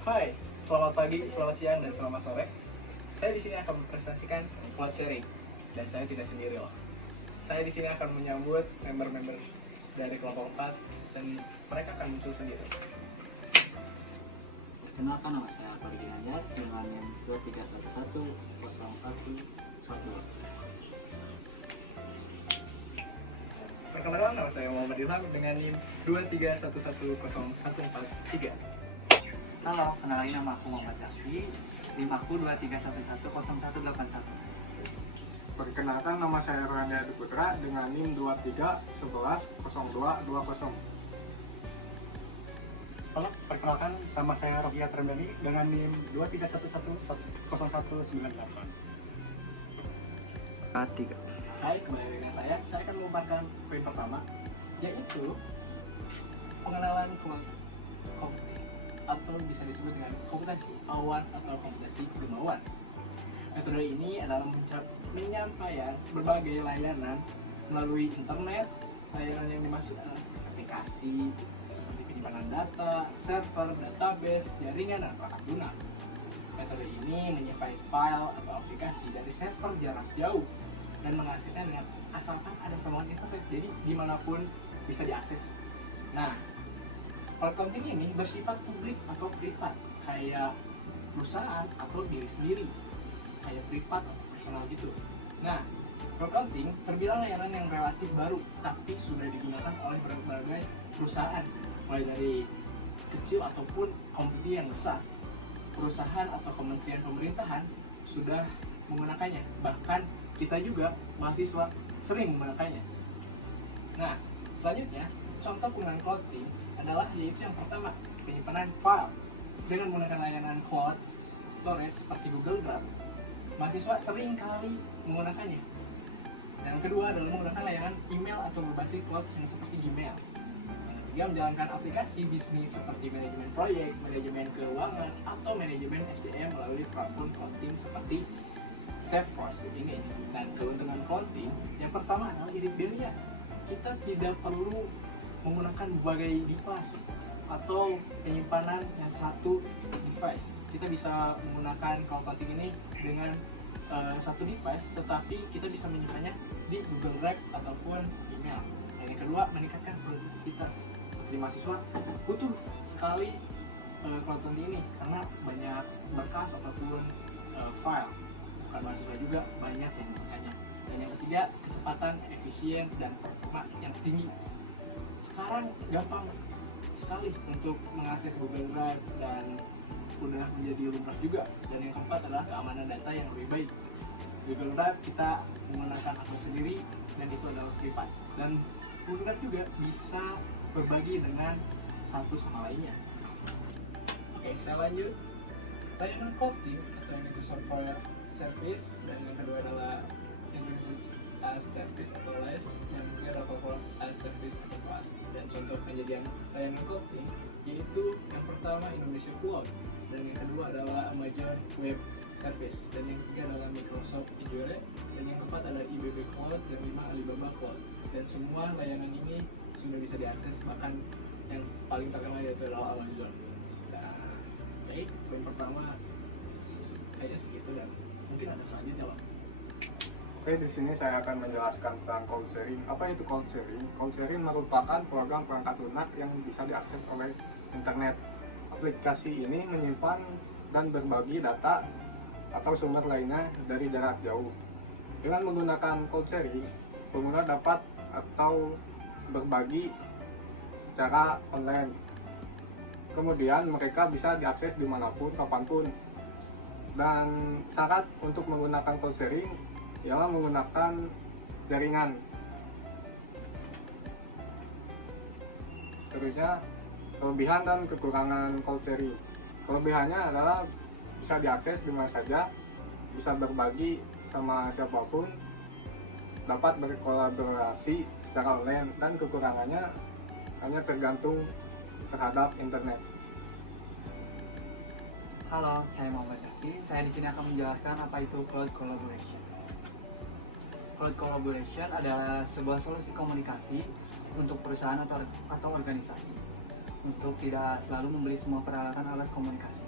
Hai, selamat pagi, selamat siang, dan selamat sore. Saya di sini akan mempresentasikan cloud sharing, dan saya tidak sendiri loh. Saya di sini akan menyambut member-member dari kelompok 4 dan mereka akan muncul sendiri. Perkenalkan, nama saya Fahri Ginanjar dengan NIM 23110142. Perkenalkan, nama saya Muhammad Ilham dengan NIM 23110143. Halo, kenalin nama aku Muhammad Zafi, NIM aku 23110181. Perkenalkan, nama saya Randa Adi Putra dengan NIM 23110220. Halo, perkenalkan nama saya Rogia Trendani dengan NIM 23110198. Hai, kembali dengan saya akan memaparkan poin pertama, yaitu pengenalan kompetensi atau bisa disebut dengan kompetensi awan atau kompetensi kemauan. Metode ini adalah menyampaikan berbagai layanan melalui internet. Layanan yang dimaksud adalah aplikasi seperti penyimpanan data, server, database, jaringan, dan perangkat lunak. Metode ini menyimpan file atau aplikasi dari server jarak jauh dan menghasilkan dengan asalkan ada sambungan internet, jadi dimanapun bisa diakses. Nah, cloud computing ini bersifat publik atau privat, kayak perusahaan atau diri sendiri, kayak privat atau personal gitu. Nah, cloud computing terbilang layanan yang relatif baru, tapi sudah digunakan oleh berbagai perusahaan, mulai dari kecil ataupun kompetisi yang besar. Perusahaan atau kementerian pemerintahan sudah menggunakannya, bahkan kita juga mahasiswa sering menggunakannya. Nah, selanjutnya contoh penggunaan cloud computing adalah yaitu yang pertama, penyimpanan file dengan menggunakan layanan cloud storage seperti Google Drive. Mahasiswa sering kali menggunakannya. Yang kedua adalah menggunakan layanan email atau berbasis cloud yang seperti Gmail. Yang ketiga, menjalankan aplikasi bisnis seperti manajemen proyek, manajemen keuangan, atau manajemen SDM melalui platform clouding seperti Salesforce ini. Dan keuntungan clouding yang pertama adalah irit biaya. Kita tidak perlu menggunakan berbagai device atau penyimpanan yang satu device. Kita bisa menggunakan cloud computing ini dengan satu device, tetapi kita bisa menyimpannya di Google Drive ataupun email. Yang kedua, meningkatkan produktivitas. Seperti mahasiswa butuh sekali cloud computing ini karena banyak berkas ataupun file. Bukan mahasiswa juga banyak yang menggunakannya. Dan yang ketiga, kecepatan, efisien, dan performa yang tinggi. Sekarang gampang sekali untuk mengakses Google Drive dan sudah menjadi lumrah juga. Dan yang keempat adalah keamanan data yang lebih baik. Google Drive kita menggunakan akun sendiri dan itu adalah privat. Dan Google Drive juga bisa berbagi dengan satu sama lainnya. Oke, saya lanjut. Layanan clouding atau yang itu software service, dan yang kedua adalah Introduce as Service atau LAS, yang ketiga adalah Platform as Service atau PaaS. Dan contoh penjadian layanan clouding yaitu yang pertama Indonesia Cloud, dan yang kedua adalah Amazon Web Service, dan yang ketiga adalah Microsoft Azure, dan yang keempat adalah IBB Cloud, dan lima Alibaba Cloud. Dan semua layanan ini sudah bisa diakses, bahkan yang paling terkenal yaitu adalah Amazon. Nah, oke, poin pertama kayaknya segitu, dan mungkin ada selanjutnya loh. Oke, di sini saya akan menjelaskan tentang cloud sharing. Apa itu cloud sharing? Cloud sharing merupakan program perangkat lunak yang bisa diakses oleh internet. Aplikasi ini menyimpan dan berbagi data atau sumber lainnya dari jarak jauh. Dengan menggunakan cloud sharing, pengguna dapat atau berbagi secara online. Kemudian mereka bisa diakses dimanapun, kapanpun. Dan syarat untuk menggunakan cloud sharing ialah menggunakan jaringan. Terusnya, kelebihan dan kekurangan cloud sharing. Kelebihannya adalah bisa diakses di mana saja, bisa berbagi sama siapapun, dapat berkolaborasi secara online, dan kekurangannya hanya tergantung terhadap internet. Halo, saya Muhammad Zafi. Saya di sini akan menjelaskan apa itu cloud collaboration. Cloud collaboration adalah sebuah solusi komunikasi untuk perusahaan atau organisasi untuk tidak selalu membeli semua peralatan alat komunikasi.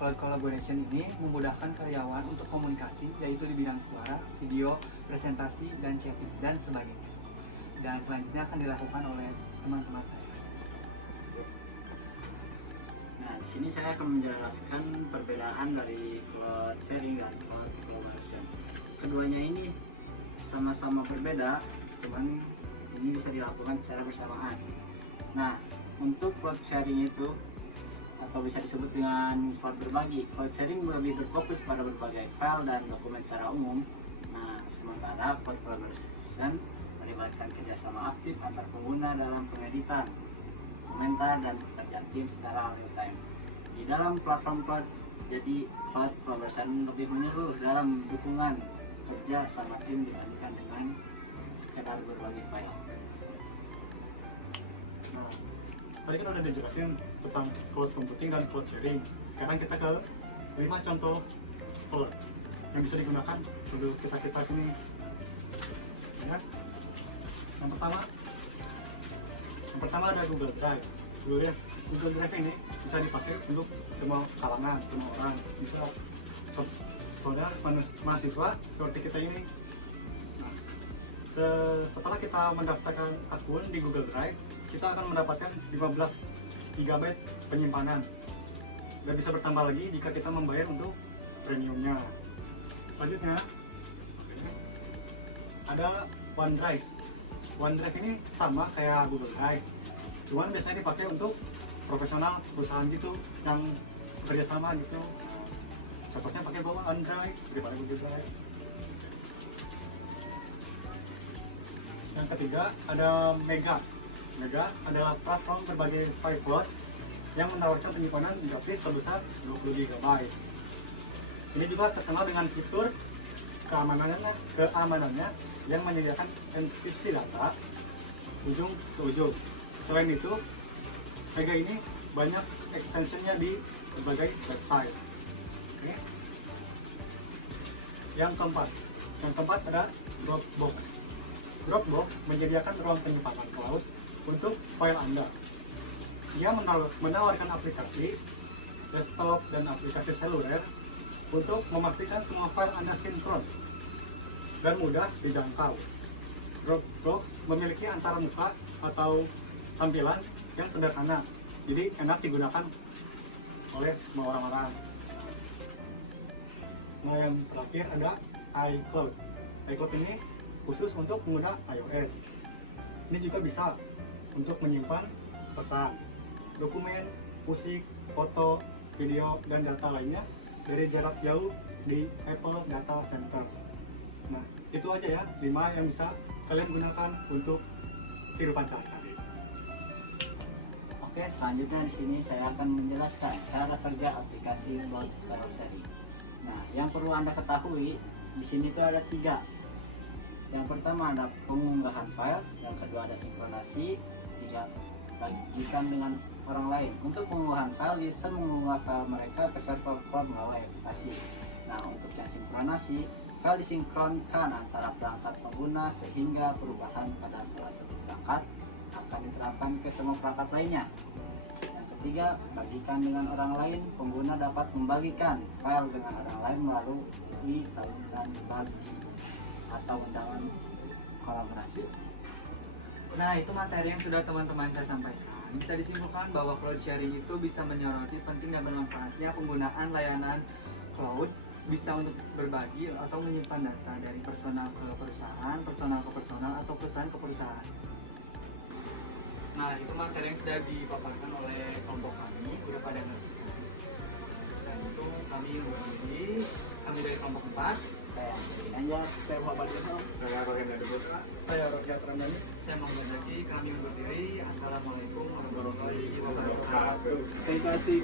Cloud collaboration ini memudahkan karyawan untuk komunikasi, yaitu di bidang suara, video, presentasi, dan chatting, dan sebagainya. Dan selanjutnya akan dilakukan oleh teman-teman saya. Nah, di sini saya akan menjelaskan perbedaan dari cloud sharing dan cloud collaboration. Keduanya ini sama-sama berbeda, cuman ini bisa dilakukan secara bersamaan. Nah, untuk cloud sharing itu atau bisa disebut dengan cloud berbagi, cloud sharing lebih berfokus pada berbagai file dan dokumen secara umum. Nah, sementara cloud collaboration melibatkan kerjasama aktif antar pengguna dalam pengeditan, komentar, dan pekerjaan tim secara real time. Di dalam platform cloud, jadi cloud collaboration lebih menyeluruh dalam dukungan kerja sama tim dibandingkan dengan sekedar berbagi file. Nah, tadi kan udah dijelasin tentang cloud computing dan cloud sharing. Sekarang kita ke 5 contoh cloud yang bisa digunakan untuk kita sini. Ya. Yang pertama ada Google Drive. Google Drive ini bisa dipakai untuk semua kalangan, semua orang. Bisa saudara mahasiswa seperti kita ini. Nah, setelah kita mendaftarkan akun di Google Drive, kita akan mendapatkan 15 GB penyimpanan. Dan bisa bertambah lagi jika kita membayar untuk premiumnya. Selanjutnya ada OneDrive. OneDrive ini sama kayak Google Drive, cuman biasanya dipakai untuk profesional perusahaan gitu yang kerjasama gitu. Cocoknya pakai OneDrive daripada Google Drive. Yang ketiga ada Mega. Mega adalah platform berbagai file cloud yang menawarkan penyimpanan gratis sebesar 20 GB. Ini juga terkenal dengan fitur keamanannya yang menyediakan enkripsi data ujung ke ujung. Selain itu, Mega ini banyak extensionnya di berbagai website. Oke. Yang keempat ada Dropbox. Dropbox menyediakan ruang penyimpanan cloud untuk file Anda. Dia menawarkan aplikasi desktop dan aplikasi seluler untuk memastikan semua file Anda sinkron dan mudah dijangkau. Dropbox memiliki antara muka atau tampilan yang sederhana, jadi enak digunakan oleh semua orang-orang. Nah, yang terakhir ada iCloud. iCloud ini khusus untuk pengguna iOS. Ini juga bisa untuk menyimpan pesan, dokumen, musik, foto, video, dan data lainnya dari jarak jauh di Apple Data Center. Nah, itu aja ya 5 yang bisa kalian gunakan untuk kehidupan sehari-hari. Oke, selanjutnya di sini saya akan menjelaskan cara kerja aplikasi cloud sharing. Nah, yang perlu Anda ketahui di sini tuh ada 3. Yang pertama ada pengunggahan file, yang kedua ada sinkronasi, 3 bagikan dengan orang lain. Untuk pengunggahan file, user mengunggah file mereka ke server cloud melalui aplikasi. Nah, untuk yang sinkronasi, file disinkronkan antara perangkat pengguna sehingga perubahan pada salah satu perangkat akan diterapkan ke semua perangkat lainnya. Yang ketiga, bagikan dengan orang lain. Pengguna dapat membagikan file dengan orang lain melalui saluran berbagi atau undangan kolaborasi. Nah, itu materi yang sudah teman-teman saya sampaikan. Bisa disimpulkan bahwa cloud sharing itu bisa menyoroti penting dan bermanfaatnya penggunaan layanan cloud, bisa untuk berbagi atau menyimpan data dari personal ke perusahaan, personal ke personal, atau perusahaan ke perusahaan. Nah, itu materi yang sudah dipaparkan oleh kelompok kami, udah pada ngerti. Dan itu kami dari kelompok 4. Saya Ginanjar, Saya Muhammad Ilham. Saya Rohin dari Putra. Saya Rokyat Ramdhani. Saya Muhammad Zaki, kami undur diri. Assalamualaikum warahmatullahi wabarakatuh. Terima kasih.